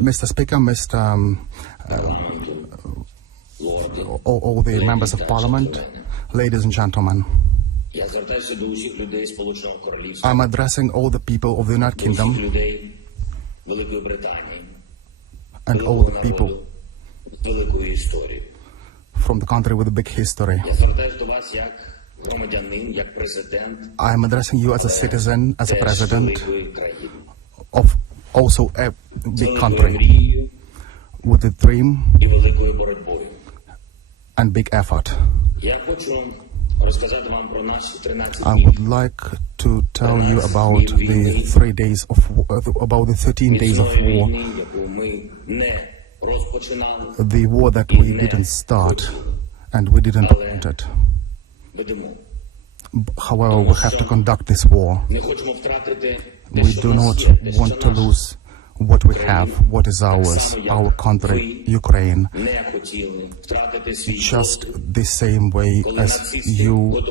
Mr. Speaker, all the members of Parliament, ladies and gentlemen, I'm addressing all the people of the United Kingdom and all the people from the country with a big history. I'm addressing you as a citizen, as a president of also a big country with a dream and big effort. I would like to tell you about the 13 days of war. The war that we didn't start and we didn't want it. However, we have to conduct this war. We do not want to lose what we have, what is ours, our country, Ukraine. Just the same way as you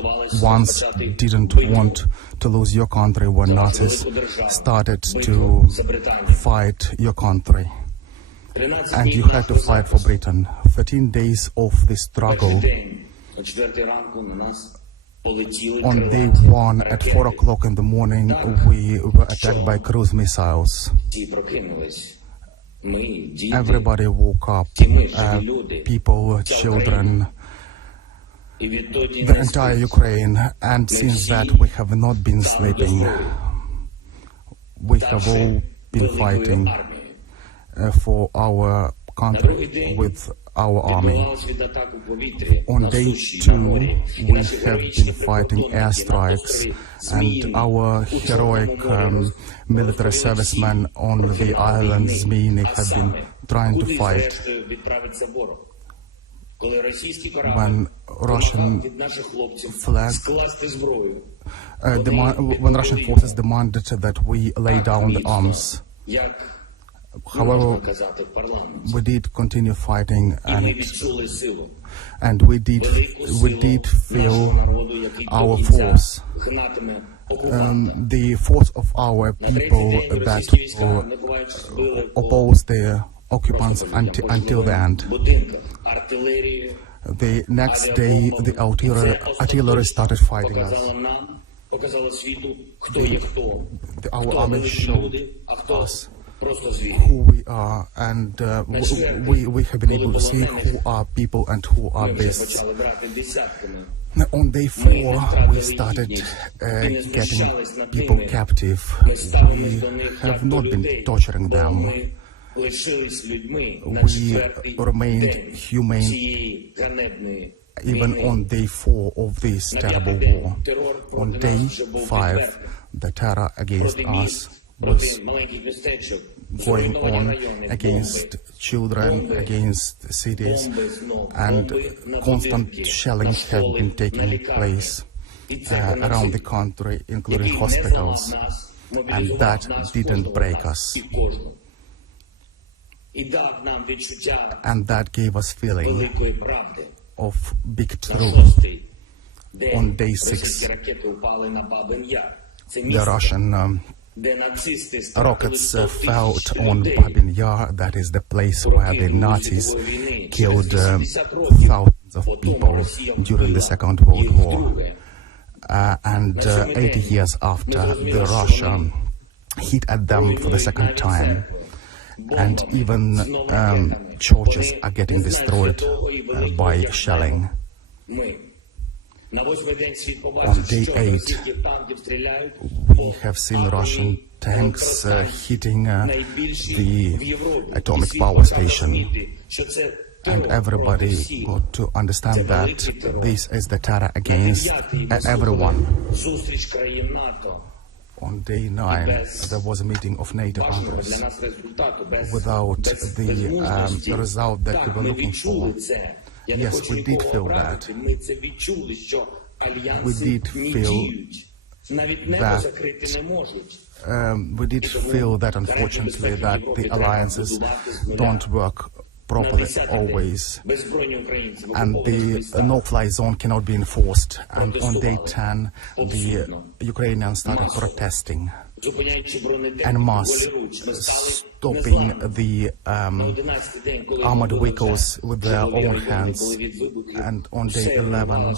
once didn't want to lose your country when Nazis started to fight your country. And you had to fight for Britain. 13 days of the struggle. On day 1 at 4 o'clock in the morning, we were attacked by cruise missiles. Everybody woke up, people, children, the entire Ukraine, and since that we have not been sleeping. We have all been fighting for our country with our army. On day 2, we have been fighting airstrikes, and our heroic military servicemen on the island Zminy have been trying to fight. When Russian forces demanded that we lay down the arms. However, we did continue fighting, and we did feel our force, the force of our people that opposed the occupants until the end. The next day, the artillery started fighting us. Our army showed us who we are, and we have been able to see who are people and who are beasts. On day 4, we started getting people captive. We have not been torturing them. We remained humane even on day 4 of this terrible war. On day 5, the terror against us was going on against children, against cities, and constant shelling had been taking place around the country, including hospitals, and that didn't break us. And that gave us feeling of big truth. On day 6, the Russian rockets fell on Babin Yar, that is the place where the Nazis killed thousands of people during the Second World War. And 80 years after, the Russia hit at them for the second time. And even churches are getting destroyed by shelling. On day 8, we have seen Russian tanks hitting the atomic power station. And everybody got to understand that this is the terror against everyone. On day 9, there was a meeting of NATO countries without the result that we were looking for. Yes, we did feel that. We did feel that unfortunately that the alliances don't work properly always, and the no-fly zone cannot be enforced. And on day 10, the Ukrainians started protesting en masse, stopping the armored vehicles with their own hands. And on day 11,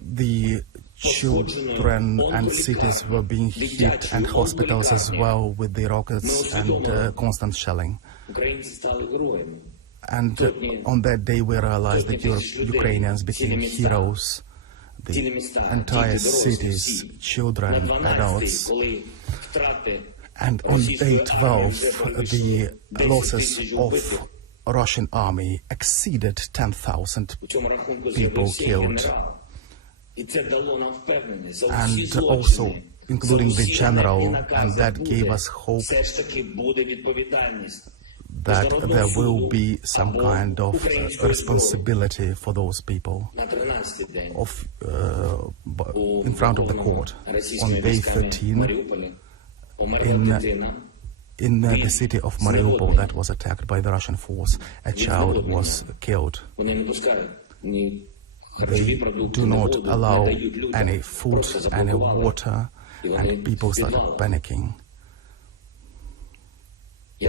the children and cities were being hit, and hospitals as well, with the rockets and constant shelling. And on that day we realized that Ukrainians became heroes. The entire cities, children, adults. And on day 12, the losses of Russian army exceeded 10,000 people killed. And also including the general, and that gave us hope that there will be some kind of responsibility for those people in front of the court. On day 13, in the city of Mariupol that was attacked by the Russian force, a child was killed. They do not allow any food, any water, and people started panicking. I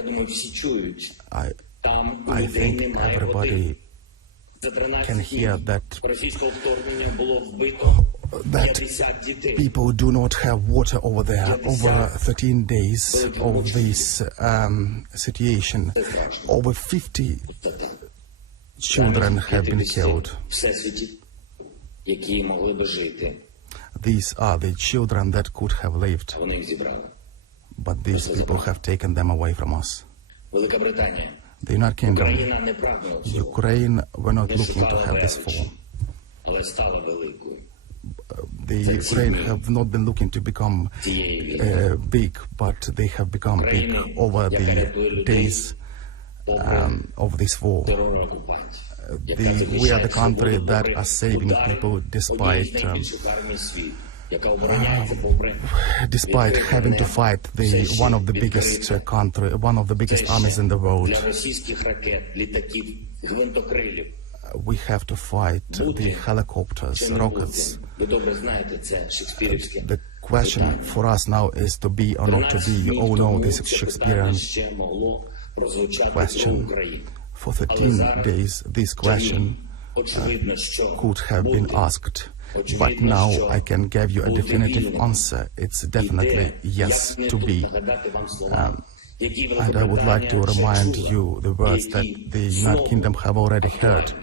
think everybody can hear that people do not have water over there. Over 13 days of this situation, over 50 children have been killed. These are the children that could have lived, but these people have taken them away from us. The United Kingdom, Ukraine were not looking to have this fall. The Ukraine have not been looking to become big, but they have become big over the days of this war. We are the country that are saving people despite having to fight one of the biggest armies in the world. We have to fight the helicopters, rockets. The question for us now is to be or not to be. You all know this Shakespearean question. For 13 days, this question could have been asked. But now I can give you a definitive answer. It's definitely yes to be. And I would like to remind you the words that the United Kingdom have already heard,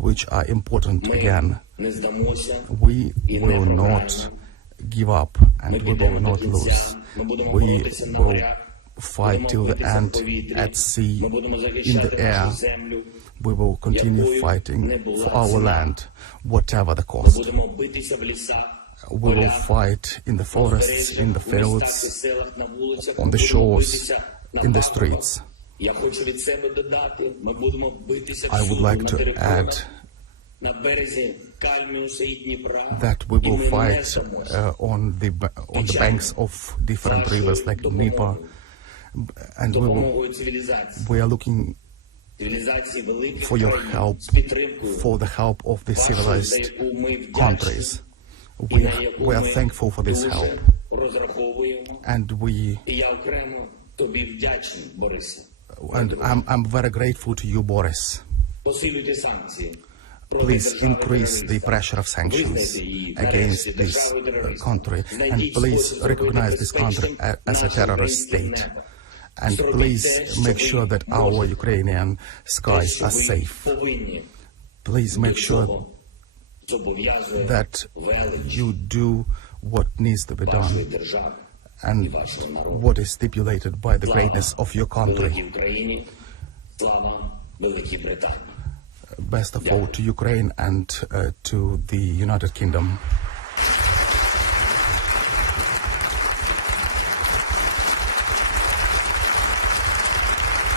which are important again. We will not give up, and we will not lose. We will fight till the end, at sea, in the air. We will continue fighting for our land, whatever the cost. We will fight in the forests, in the fields, on the shores, in the streets. I would like to add that we will fight on the banks of different rivers like Dnieper, and we are looking for your help, for the help of the civilized countries. We are thankful for this help, and I'm very grateful to you, Boris. Please increase the pressure of sanctions against this country, and please recognize this country as a terrorist state. And please make sure that our Ukrainian skies are safe. Please make sure that you do what needs to be done and what is stipulated by the greatness of your country. Best of all to Ukraine and to the United Kingdom.